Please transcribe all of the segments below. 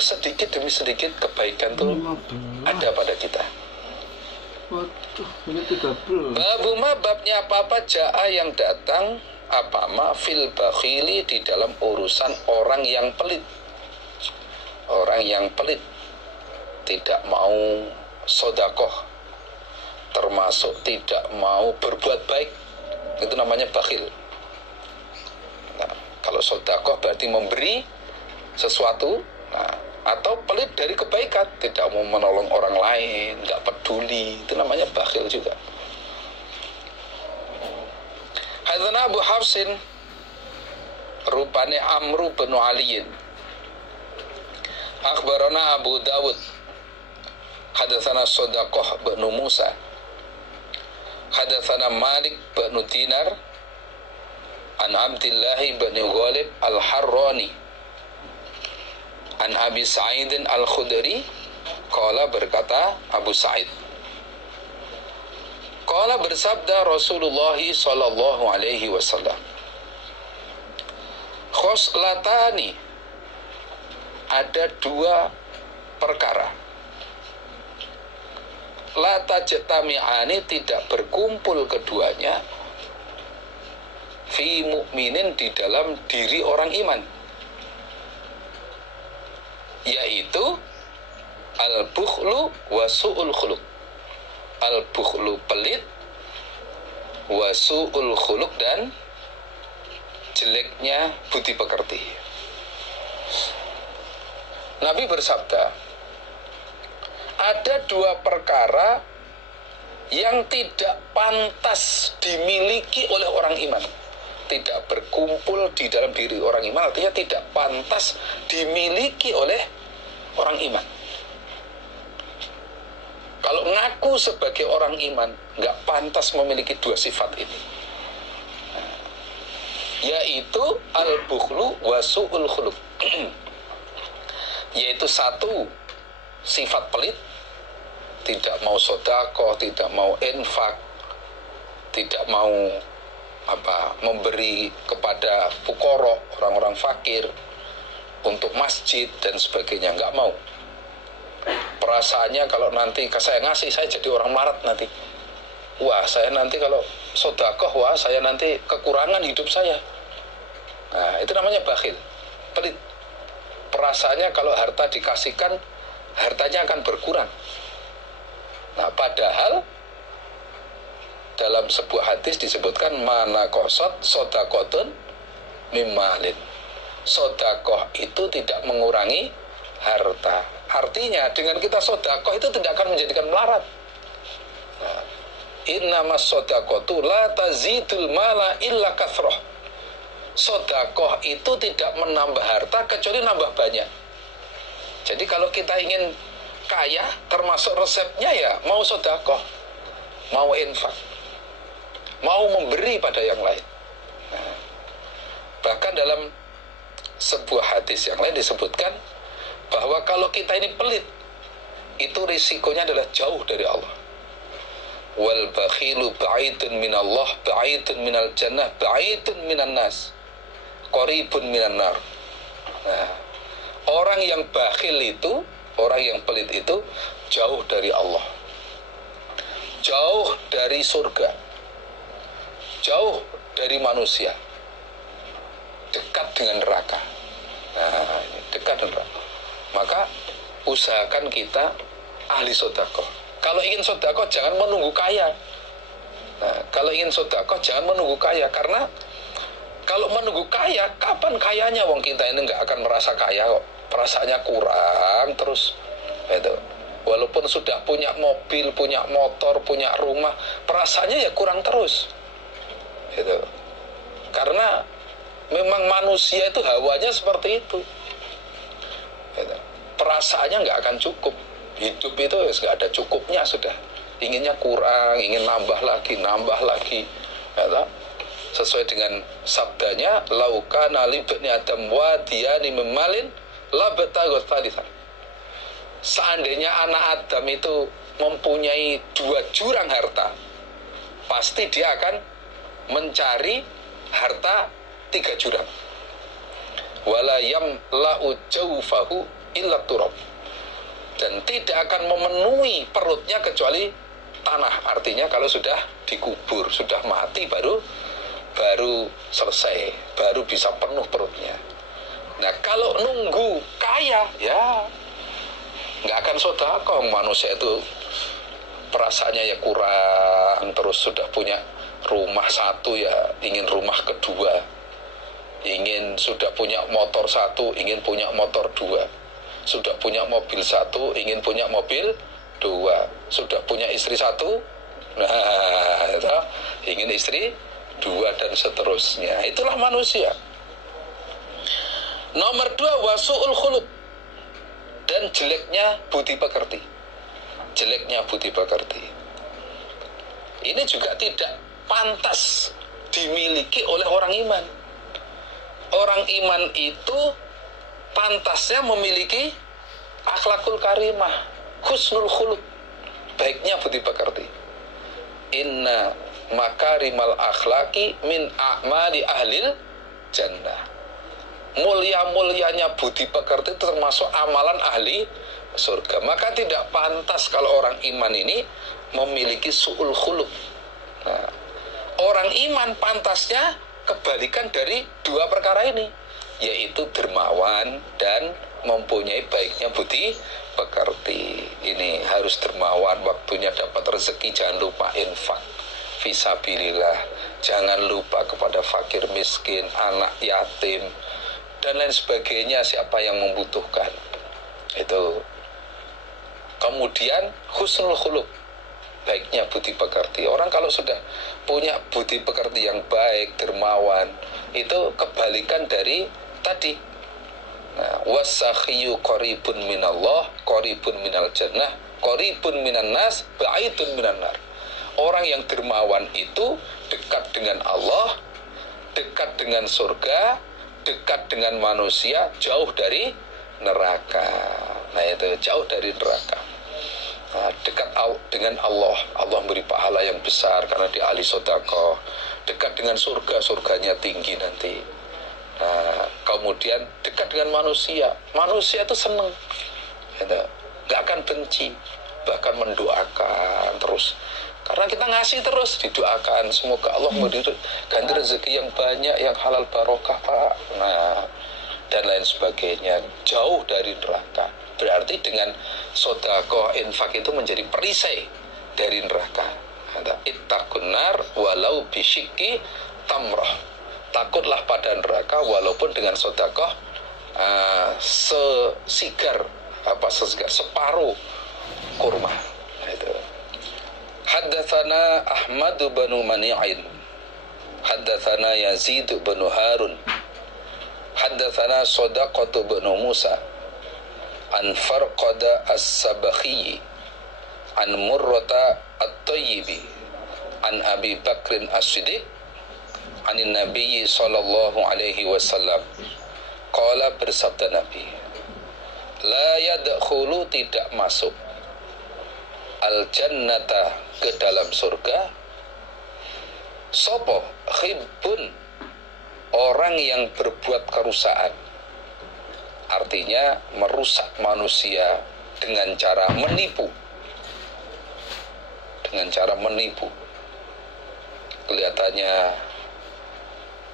sedikit demi sedikit kebaikan tuh 15. ada pada kita. Waduh, ini 13. Babuma babnya apa-apa ja'a yang datang apa ma fil bakhili di dalam urusan orang yang pelit. Orang yang pelit tidak mau sodakoh, termasuk tidak mau berbuat baik, itu namanya bakhil. Nah, kalau sodakoh berarti memberi sesuatu, nah, atau pelit dari kebaikan, tidak mau menolong orang lain, nggak peduli, itu namanya bakhil juga. Hadzana Abu Hafsin, rupane Amru bin Aliyin, akhbarana Abu Dawud, hadatsana Sadaqah bin Musa, hadatsana Malik bin Dinar, an Abdullah bin Ghalib al-Harrani, an Abi Sa'id al-Khudri, qala berkata Abu Sa'id, qala bersabda Rasulullah sallallahu alaihi wasallam, khoslatani, ada dua perkara, la tajtami'ani, tidak berkumpul keduanya, fi mu'minin, di dalam diri orang iman, yaitu al-bukhlu wa su'ul khuluq. Al-bukhlu pelit, wa su'ul khuluq dan jeleknya budi pekerti. Nabi bersabda, ada dua perkara yang tidak pantas dimiliki oleh orang iman, tidak berkumpul di dalam diri orang iman, artinya tidak pantas dimiliki oleh orang iman. Kalau ngaku sebagai orang iman, nggak pantas memiliki dua sifat ini, yaitu al-bukhlu wa su'ul khuluq. Yaitu satu, sifat pelit, tidak mau sedekah, tidak mau infak, tidak mau memberi kepada fuqara, orang-orang fakir, untuk masjid dan sebagainya, nggak mau. Perasaannya kalau nanti saya ngasih, saya jadi orang marat nanti. Wah, saya nanti kalau sedekah, wah saya nanti kekurangan hidup saya. Nah, itu namanya bakhil, pelit. Perasaannya kalau harta dikasihkan, hartanya akan berkurang. Nah, padahal dalam sebuah hadis disebutkan mana kosot sodakotun mimalin, sodakoh itu tidak mengurangi harta. Artinya dengan kita sodakoh itu tidak akan menjadikan melarat. Nah, innamas sodakotu la tazidul mala illa kathroh. Sodakoh itu tidak menambah harta kecuali nambah banyak. Jadi kalau kita ingin kaya, termasuk resepnya ya mau sodakoh, mau infak, mau memberi pada yang lain. Nah, bahkan dalam sebuah hadis yang lain disebutkan bahwa kalau kita ini pelit, itu risikonya adalah jauh dari Allah. Wal bakhilu ba'idun minallah, ba'idun minal jannah, ba'idun minan nas, qaribun minan nar. Nah, orang yang bakhil itu, orang yang pelit itu jauh dari Allah, jauh dari surga, jauh dari manusia, dekat dengan neraka. Nah, ini dekat dengan neraka. Maka usahakan kita ahli sedekah. Kalau ingin sedekah jangan menunggu kaya. Nah, kalau ingin sedekah jangan menunggu kaya, karena kalau menunggu kaya, kapan kayanya? Wong kita ini nggak akan merasa kaya kok. Perasaannya kurang terus. Itu. Walaupun sudah punya mobil, punya motor, punya rumah, perasaannya ya kurang terus. Itu. Karena memang manusia itu hawanya seperti itu. Gitu. Perasaannya nggak akan cukup. Hidup itu nggak ada cukupnya sudah. Inginnya kurang, ingin nambah lagi, gitu. Sesuai dengan sabdanya, laukana li bani adam wadiyani memalin la batagot talithan. Seandainya anak Adam itu mempunyai 2 jurang harta, pasti dia akan mencari harta 3 jurang. Wala yamla'u jawfahu illa turab. Dan tidak akan memenuhi perutnya kecuali tanah. Artinya kalau sudah dikubur, sudah mati baru selesai, baru bisa penuh perutnya. Nah kalau nunggu kaya, ya nggak akan sedekah. Manusia itu perasaannya ya kurang, terus sudah punya rumah satu ya ingin rumah kedua, sudah punya motor satu ingin punya motor dua, sudah punya mobil satu ingin punya mobil dua, sudah punya istri satu, nah itu ingin istri dua, dan seterusnya. Itulah manusia. Nomor 2, wasu'ul khuluq, dan jeleknya budi pekerti. Jeleknya budi pekerti ini juga tidak pantas dimiliki oleh orang iman. Orang iman itu pantasnya memiliki akhlakul karimah, husnul khuluq, baiknya budi pekerti. Inna makarimal akhlaki min a'mali ahlil jannah. Mulia-mulianya budi pekerti itu termasuk amalan ahli surga. Maka tidak pantas kalau orang iman ini memiliki su'ul khuluq. Nah, orang iman pantasnya kebalikan dari dua perkara ini, yaitu dermawan dan mempunyai baiknya budi pekerti. Ini harus dermawan, waktunya dapat rezeki jangan lupa infak fisabilillah, jangan lupa kepada fakir miskin, anak yatim dan lain sebagainya, siapa yang membutuhkan itu. Kemudian husnul khuluq, baiknya budi pekerti. Orang kalau sudah punya budi pekerti yang baik, dermawan, itu kebalikan dari tadi. Nah, wasakhiyu qaribun minallah, qaribun minal jannah, qaribun minan nas, ba'idun minan nar. Orang yang dermawan itu dekat dengan Allah, dekat dengan surga, dekat dengan manusia, jauh dari neraka. Nah itu, jauh dari neraka. Nah, dekat dengan Allah, Allah memberi pahala yang besar karena dia ahli sedekah. Dekat dengan surga, surganya tinggi nanti. Nah, kemudian dekat dengan manusia, manusia itu senang, nggak akan benci, bahkan mendoakan terus. Karena kita ngasih terus, didoakan semoga Allah ganti rezeki yang banyak, yang halal barokah Pak. Nah, dan lain sebagainya, jauh dari neraka. Berarti dengan sedekah infak itu menjadi perisai dari neraka. Ittaqun nar walau bisyikki tamrah. Takutlah pada neraka walaupun dengan sedekah separuh kurma. Nah, itu. Haddatsana Ahmad bin Mani'in, haddatsana Yazid bin Harun, haddatsana Shadaqah bin Musa, an Farqada as-Sabakhi, an Murrata at-Tayyibi, an Abi Bakrin as-Siddiq, an Nabi sallallahu alaihi wasallam. Qala, bersabda Nabi, la yadkhulu, tidak masuk, al-jannata, ke dalam surga, sopo khibbun, orang yang berbuat kerusakan. Artinya merusak manusia dengan cara menipu. Dengan cara menipu. Kelihatannya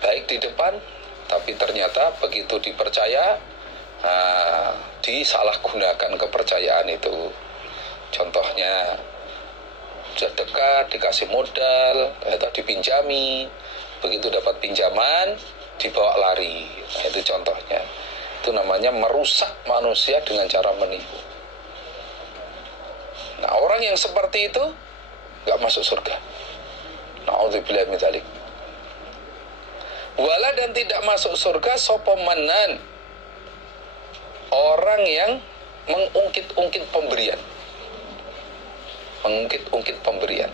baik di depan, tapi ternyata begitu dipercaya, disalahgunakan kepercayaan itu. Contohnya sudah dekat, dikasih modal, atau dipinjami, begitu dapat pinjaman dibawa lari. Nah, itu contohnya. Itu namanya merusak manusia dengan cara menipu. Nah, orang yang seperti itu gak masuk surga. Na'udzubillah min dzalik. Wala, dan tidak masuk surga sapa manan, orang yang mengungkit-ungkit pemberian. Mengungkit-ungkit pemberian.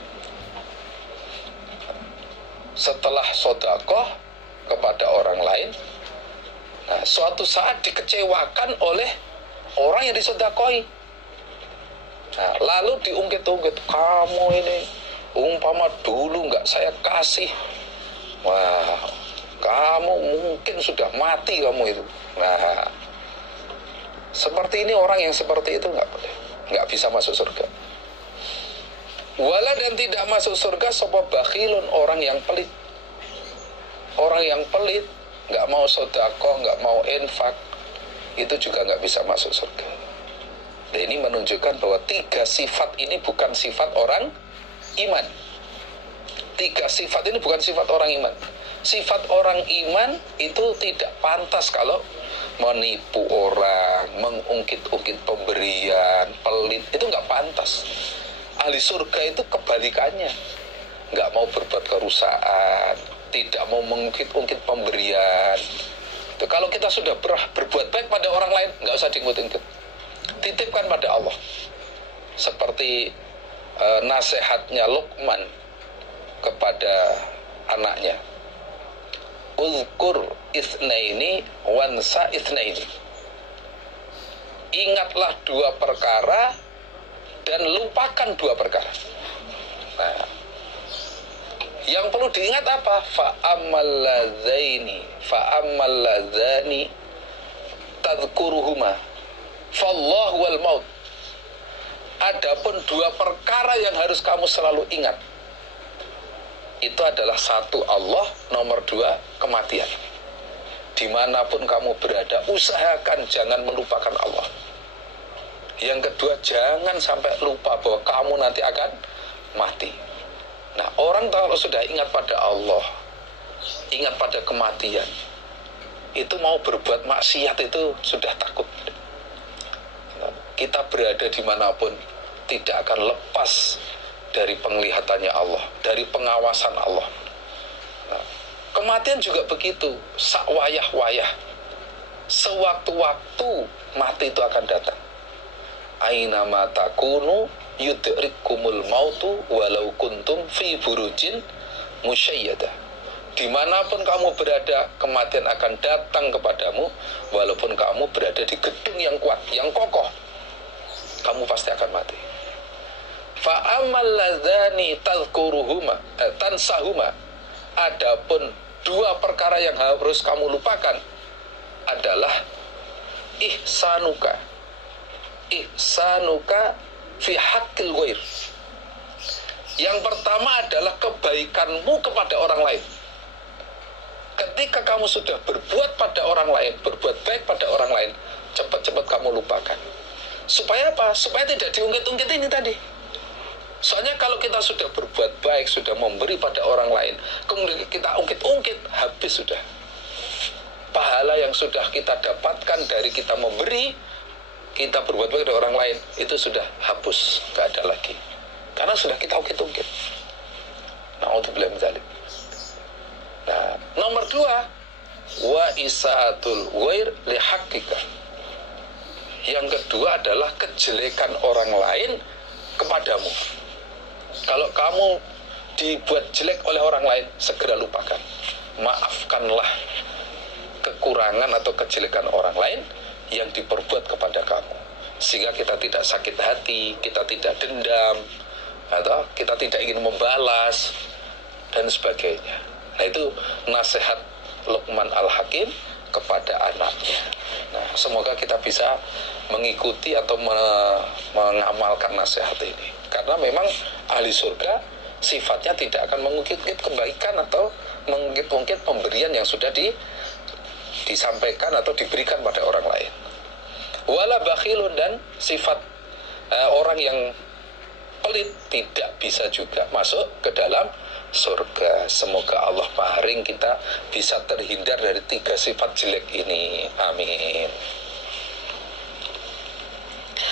Setelah sedekah kepada orang lain, nah, suatu saat dikecewakan oleh orang yang disedekahi. Nah, lalu diungkit-ungkit, kamu ini umpama dulu nggak saya kasih, wah, kamu mungkin sudah mati kamu itu. Nah, Seperti ini, orang yang seperti itu nggak boleh, nggak bisa masuk surga. Wala, dan tidak masuk surga sapa bakhilun, orang yang pelit. Orang yang pelit, nggak mau sedekah, nggak mau infak, itu juga nggak bisa masuk surga. Dan ini menunjukkan bahwa 3 sifat ini bukan sifat orang iman. 3 sifat ini bukan sifat orang iman. Sifat orang iman itu tidak pantas kalau menipu orang, mengungkit-ungkit pemberian, pelit, itu nggak pantas. Ahli surga itu kebalikannya, nggak mau berbuat kerusakan, tidak mau mengungkit-ungkit pemberian. Itu kalau kita sudah berbuat baik pada orang lain, nggak usah diungkit-ungkit, titipkan pada Allah. Seperti nasihatnya Luqman kepada anaknya, uzkur itsnaini wansa itsnaini. Ingatlah 2 perkara dan lupakan 2 perkara. Nah, yang perlu diingat apa? Fa'ammal ladzani tadhkuruhuma fallahu wal maut. Adapun 2 perkara yang harus kamu selalu ingat, itu adalah 1 Allah, nomor 2 kematian. Dimanapun kamu berada, usahakan jangan melupakan Allah. Yang kedua, jangan sampai lupa bahwa kamu nanti akan mati. Nah, orang kalau sudah ingat pada Allah, ingat pada kematian, itu mau berbuat maksiat itu sudah takut. Kita berada dimanapun, tidak akan lepas dari penglihatannya Allah, dari pengawasan Allah. Nah, kematian juga begitu, sakwayah-wayah. Sewaktu-waktu mati itu akan datang. Aina ma takunu yudrikumul mautu walau kuntum fi burujin musyayyadah. Dimanapun kamu berada, kematian akan datang kepadamu, walaupun kamu berada di gedung yang kuat, yang kokoh, kamu pasti akan mati. Fa'amal ladzani tansahuma. Adapun 2 perkara yang harus kamu lupakan adalah ihsanuka fi haqqil ghair. Yang pertama adalah kebaikanmu kepada orang lain. Ketika kamu sudah berbuat pada orang lain, berbuat baik pada orang lain, cepat-cepat kamu lupakan. Supaya apa? Supaya tidak diungkit-ungkit ini tadi. Soalnya kalau kita sudah berbuat baik, sudah memberi pada orang lain, kemudian kita ungkit-ungkit, habis sudah. Pahala yang sudah kita dapatkan dari kita memberi, kita berbuat baik pada orang lain, itu sudah hapus, nggak ada lagi. Karena sudah kita ungkit-ungkit. Na'udzubillah min dzalik. Nah, nomor 2, wa isaatul ghair li haqqika. Yang kedua adalah kejelekan orang lain kepadamu. Kalau kamu dibuat jelek oleh orang lain, segera lupakan. Maafkanlah kekurangan atau kejelekan orang lain yang diperbuat kepada kamu, sehingga kita tidak sakit hati, kita tidak dendam, atau kita tidak ingin membalas, dan sebagainya. Nah, itu nasihat Luqman Al-Hakim kepada anaknya. Nah, semoga kita bisa mengikuti atau mengamalkan nasihat ini. Karena memang ahli surga sifatnya tidak akan mengungkit-ungkit kebaikan atau mengungkit-ungkit pemberian yang sudah disampaikan atau diberikan pada orang lain. Wala bakhilun, dan sifat orang yang pelit tidak bisa juga masuk ke dalam surga. Semoga Allah paring kita bisa terhindar dari 3 sifat jelek ini. Amin.